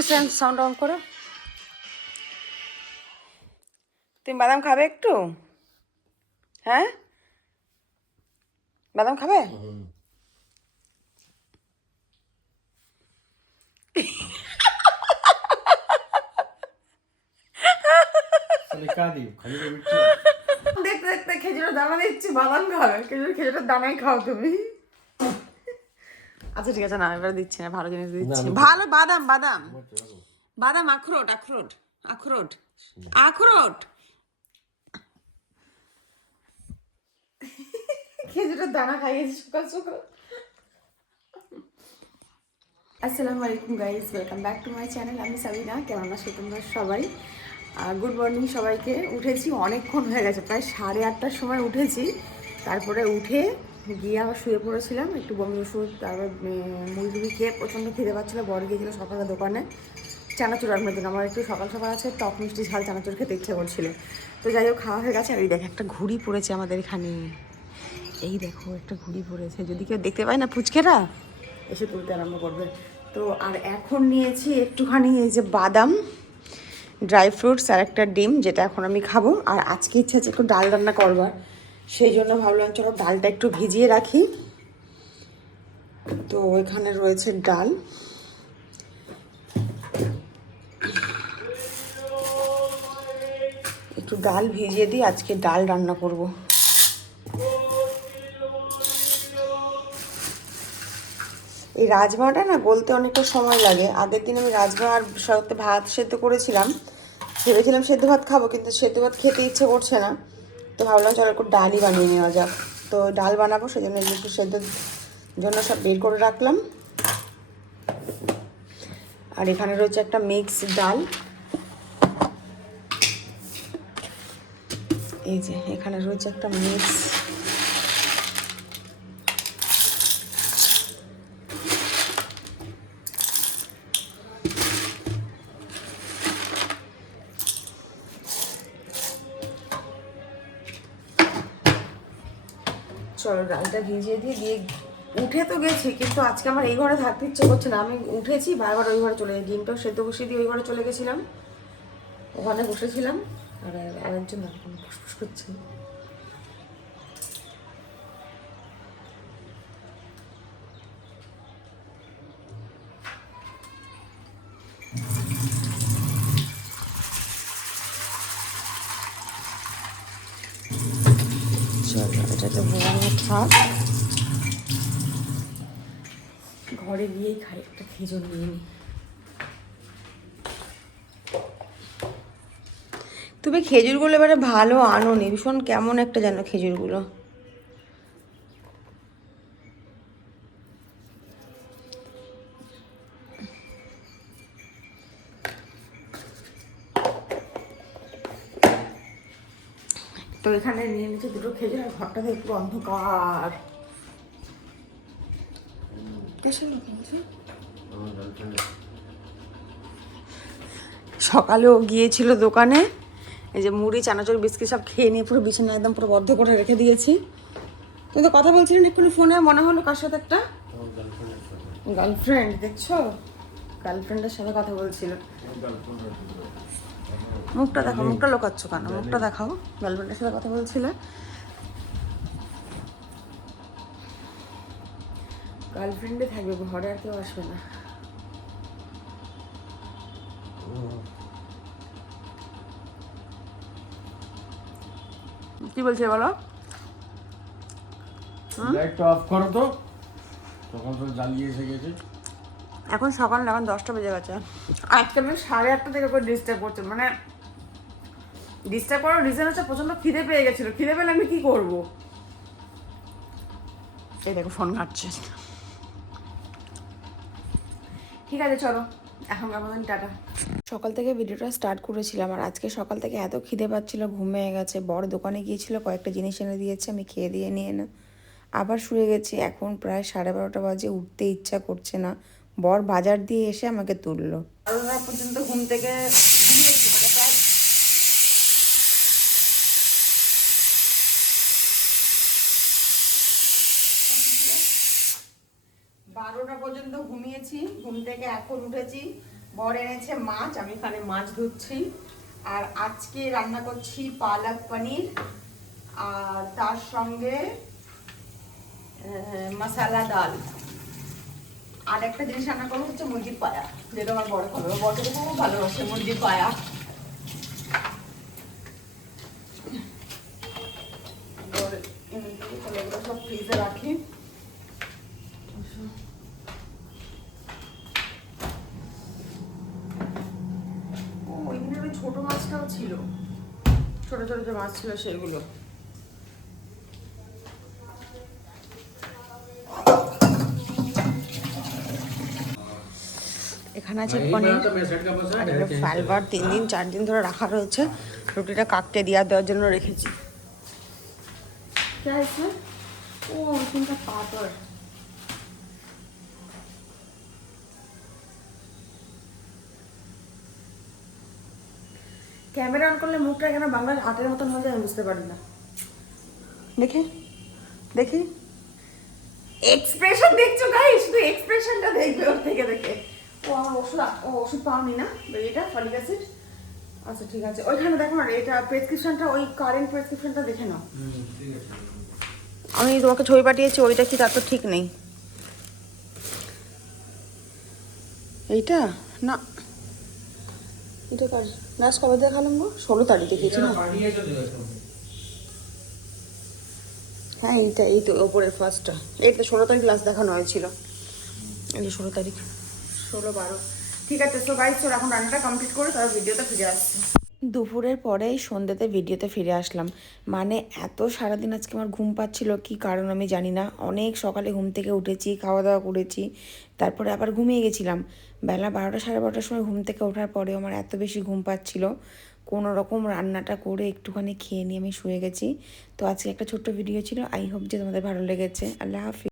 একটু sound on করো। তুমি বাদাম খাবে একটু? হ্যাঁ, বাদাম খাবে? দেখতে দেখতে খেজুরের দানা দিচ্ছি, বাদাম খাবে। খেজুরের দানাই খাও তুমি। আচ্ছা ঠিক আছে, না এবার দিচ্ছি না, ভালো জিনিস দিচ্ছি। ভালো বাদাম, বাদাম বাদাম, আখরোট আখরোট আখরোট আখরোট। খেজুরের দানা খাইয়েছি সকাল সকাল। আসসালামু আলাইকুম guys, welcome back to my channel. আমি সাবিনা। কেমন আছো তোমরা সবাই? গুড মর্নিং সবাইকে। উঠেছি অনেকক্ষণ হয়ে গেছে, প্রায় 8:30টার সময় উঠেছি। তারপরে উঠে গিয়ে আবার শুয়ে পড়েছিলাম, একটু বমি ওষুধ, তারপর মুড়ি খেয়ে প্রচণ্ড খিদে পাচ্ছিলো। বড় গিয়েছিলো সকালে দোকানে চানাচুর আনার জন্য। আমার একটু সকাল সকাল আছে টক মিষ্টি ঝাল চানাচুর খেতে ইচ্ছে করছিল। তো যাই হোক, খাওয়া হয়ে গেছে। আর এই দেখো একটা ঘুড়ি পড়েছে আমাদের এখানে, এই দেখো একটা ঘুড়ি পড়েছে। যদি কেউ দেখতে পায় না, ফুচকেরা এসে তুলতে আরম্ভ করবে। তো আর এখন নিয়েছি একটুখানি এই যে বাদাম, ড্রাই ফ্রুটস আর একটা ডিম, যেটা এখন আমি খাবো। আর আজকে ইচ্ছা আছে একটু ডাল রান্না করবার, সেই জন্য ভাবলাম চলো ডালটা একটু ভিজিয়ে রাখি। তো এখানে রয়েছে ডাল, একটু ডাল ভিজিয়ে দিই, আজকে ডাল রান্না করব। এই রাজমাটা না গলতে অনেকটা সময় লাগে। আগের দিন আমি রাজমা আর সাথে ভাত সেদ্ধ করেছিলাম, ভেবেছিলাম সেদ্ধ ভাত খাবো, কিন্তু সেদ্ধ ভাত খেতে ইচ্ছে করছে না। তো ভাবলাম চলো একটু ডালই বানিয়ে নেওয়া যাক। তো ডাল বানাবো, সেই জন্য একটু সেদ্ধর জন্য সব বের করে রাখলাম। আর এখানে রয়েছে একটা মিক্স ডাল, এই যে এখানে রয়েছে একটা মিক্স। চলো ডালটা ভিজিয়ে দিয়ে উঠে তো গেছি, কিন্তু আজকে আমার এই ঘরে থাকতে ইচ্ছে করছে না। আমি উঠেছি বারবার ওই ঘরে চলে যাই, ডিমটাও সেদ্ধ বসিয়ে দিয়ে ওই ঘরে চলে গেছিলাম, ওখানে বসেছিলাম। আর আরেকজন ফুসফুস করছে। চলো এটাতে ভোগানো থাক, ঘরে গিয়েই খাই, একটা খেজুর নিয়ে নিই। তুমি খেজুরগুলো এবারে ভালো আনো নি, ভীষণ কেমন একটা যেন খেজুরগুলো। তো এখানে নিয়ে নিচ্ছে দুটো খেজুর, আর ঘরটাতে একটু অন্ধকার। সকালেও গিয়েছিল দোকানে, এই যে মুড়ি চানাচুর বিস্কিট সব খেয়ে নিয়ে পুরো বিছানা একদম পুরো বদ্ধ করে রেখে দিয়েছি। তুই তো কথা বলছিলেন এক্ষুনি ফোনে, মনে হলো কার সাথে একটা গার্লফ্রেন্ড, দেখছো গার্লফ্রেন্ডের সাথে কথা বলছিল। মুখটা দেখাও, মুখটা লোকাচ্ছ কেন, মুখটা দেখাও। গার্লফ্রেন্ডের সাথে কথা বলছিলে। গার্লফ্রেন্ডে থাকবে, ঘরে আর কেউ আসবে না। কি বলছে বলো? লাইটটা অফ করো তো, তখন তো জ্বালিয়ে এসে গেছে। এখন সকাল না, এখন 10টা বেজে গেছে। আজকে আমি 8:30 থেকে করে ডিস্টার্ব করছে, মানে ডিস্টার্ব করার রিজন হচ্ছে প্রচন্ড খিদে পেয়ে গেছিল। খিদে পেলে আমি কি করবো? এই দেখো ফোন ঘাটছে। ঠিক আছে চলো, এখন আমাদের টাটা। সকাল থেকে ভিডিওটা স্টার্ট করেছিলাম, আর আজকে সকাল থেকে এত খিদে পাচ্ছিল, ঘুমিয়ে গেছে। বড় দোকানে গিয়েছিল, কয়েকটা জিনিস এনে দিয়েছে, আমি খেয়ে দিয়ে নিয়ে না আবার শুয়ে গেছি। এখন প্রায় 12:30 বাজে, উঠতে ইচ্ছা করছে না। বর বাজার দিয়ে এসে আমাকে তুললো। 12টা পর্যন্ত ঘুম থেকে ঘুমিয়েছি, মানে প্রায় 12টা পর্যন্ত ঘুমিয়েছি। ঘুম থেকে এখন উঠেছি বর এনেছে মাছ, আমি এখানে মাছ ধুচ্ছি। আর আজকে রান্না করছি পালক পনির, আর তার সঙ্গে মশালা ডাল। আর একটা জিনিস রান্না করবো হচ্ছে মুরগির পায়া, যেটা আমার বড় খাবে, বড় খুব ভালোবাসে মুরগির পায়া। সব ফ্রিজে রাখি। ও এখানে ওই ছোট মাছটাও ছিল, ছোট ছোট যে মাছ ছিল সেগুলো। এখানে আছে পনির, আর এগুলো ফাইবার 3 দিন 4 দিন ধরে রাখা রয়েছে। রুটিটা কাককে দেওয়ার জন্য রেখেছি। क्या है इसमें? ओ इसमें का पापड़। ক্যামেরা অন করলে মুখটা কেন বাংলার হাটের মতন হয়ে যায় আমি বুঝতে পারি না। দেখি দেখি এক্সপ্রেশন দেখছো গাইস, শুধু এক্সপ্রেশনটা দেখবে ওর থেকে দেখে। ও আমার ওষুধ পাওনি না এটা ফলিক অ্যাসিড। আচ্ছা ঠিক আছে, ওইখানে দেখো না এটা প্রেসক্রিপশনটা, ওই কারেন্ট প্রেসক্রিপশনটা দেখে নাও। ঠিক আছে। আমি তোমাকে ছবি পাঠিয়েছি, ওইটা কি তার তো ঠিক নেই। এইটা না, এটা কার লাস্ট কবে দেখালাম গো? 16 তারিখে দেখেছি না? হ্যাঁ এইটা, এই তো ওপরের ফার্স্টটা, এই তো 16 তারিখ লাস্ট দেখানো হয়েছিল। এই যে 16 তারিখ, 16 12। ঠিক আছে, তো গাইস চলো এখন রান্নাটা কমপ্লিট করে তারপর ভিডিওতে ফিরে আসছি। দুপুরের পরেই সন্ধ্যেতে ভিডিওতে ফিরে আসলাম। মানে এত সারাদিন আজকে আমার ঘুম পাচ্ছিল, কি কারণ আমি জানি না। অনেক সকালে ঘুম থেকে উঠেছি, খাওয়া দাওয়া করেছি, তারপরে আবার ঘুমিয়ে গেছিলাম। বেলা 12টা 12:30 সময় ঘুম থেকে ওঠার পরেও আমার এত বেশি ঘুম পাচ্ছিল, কোনো রকম রান্নাটা করে একটুখানি খেয়ে নিয়ে আমি শুয়ে গেছি। তো আজকে একটা ছোট্ট ভিডিও ছিল, আই হোপ যে তোমাদের ভালো লেগেছে। আল্লাহ হাফিজ।